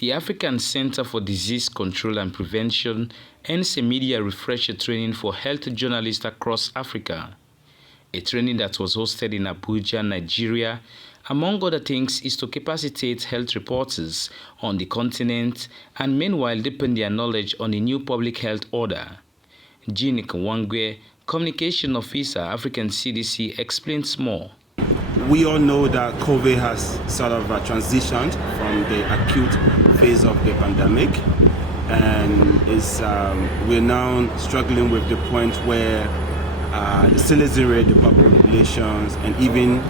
The African Center for Disease Control and Prevention ends a media refresher training for health journalists across Africa. A training that was hosted in Abuja, Nigeria, among other things, is to capacitate health reporters on the continent and meanwhile deepen their knowledge on the new public health order. Jean Kwangwe, Communication Officer, African CDC, explains more. We all know that COVID has sort of transitioned from the acute phase of the pandemic, and we're now struggling with the point where the citizen rate, the populations, and even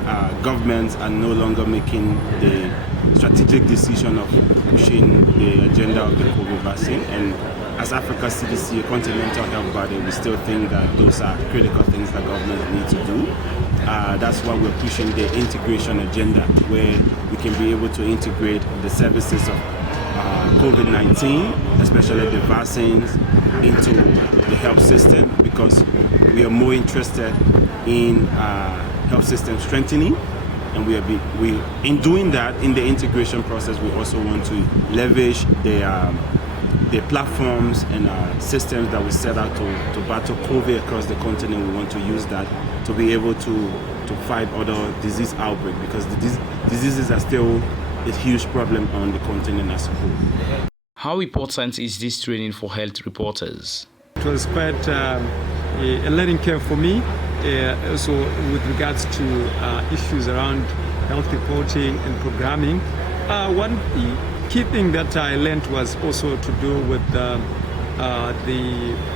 governments are no longer making the strategic decision of pushing the agenda of the COVID vaccine. And as Africa CDC, a continental health body, we still think that those are critical things that governments need to do. That's why we're pushing the integration agenda, where we can be able to integrate the services of COVID-19, especially the vaccines, into the health system, because we are more interested in health system strengthening. And in doing that, in the integration process, we also want to leverage the platforms and systems that we set out to battle COVID across the continent. We want to use that to be able to fight other disease outbreaks, because the diseases are still a huge problem on the continent as a whole. How important is this training for health reporters? It was quite a learning curve for me, also with regards to issues around health reporting and programming. One key thing that I learned was also to do with the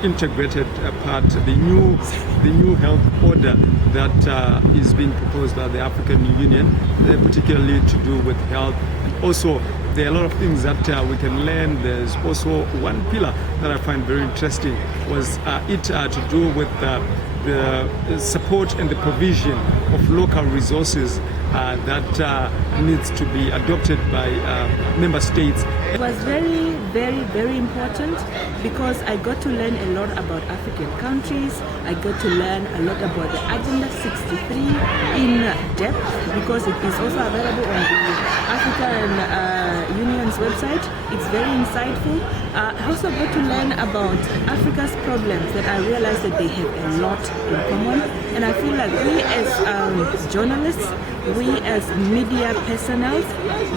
integrated part, the new health order that is being proposed by the African Union, particularly to do with health. And also, there are a lot of things that we can learn. There's also one pillar that I find very interesting was to do with the support and the provision of local resources that needs to be adopted by member states. It was very important, because I got to learn a lot about African countries. I got to learn a lot about the Agenda 63 in depth, because it is also available on the African Union's website. It's very insightful. I also got to learn about Africa's problems, that I realized that they have a lot in common. And I feel like we as journalists, we as media personnel,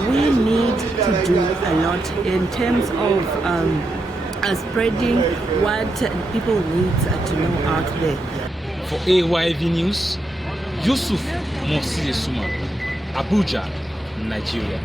we need to do a lot in terms of spreading what people need to know out there. For AYV News, Yusuf Mosi Suma, Abuja, Nigeria.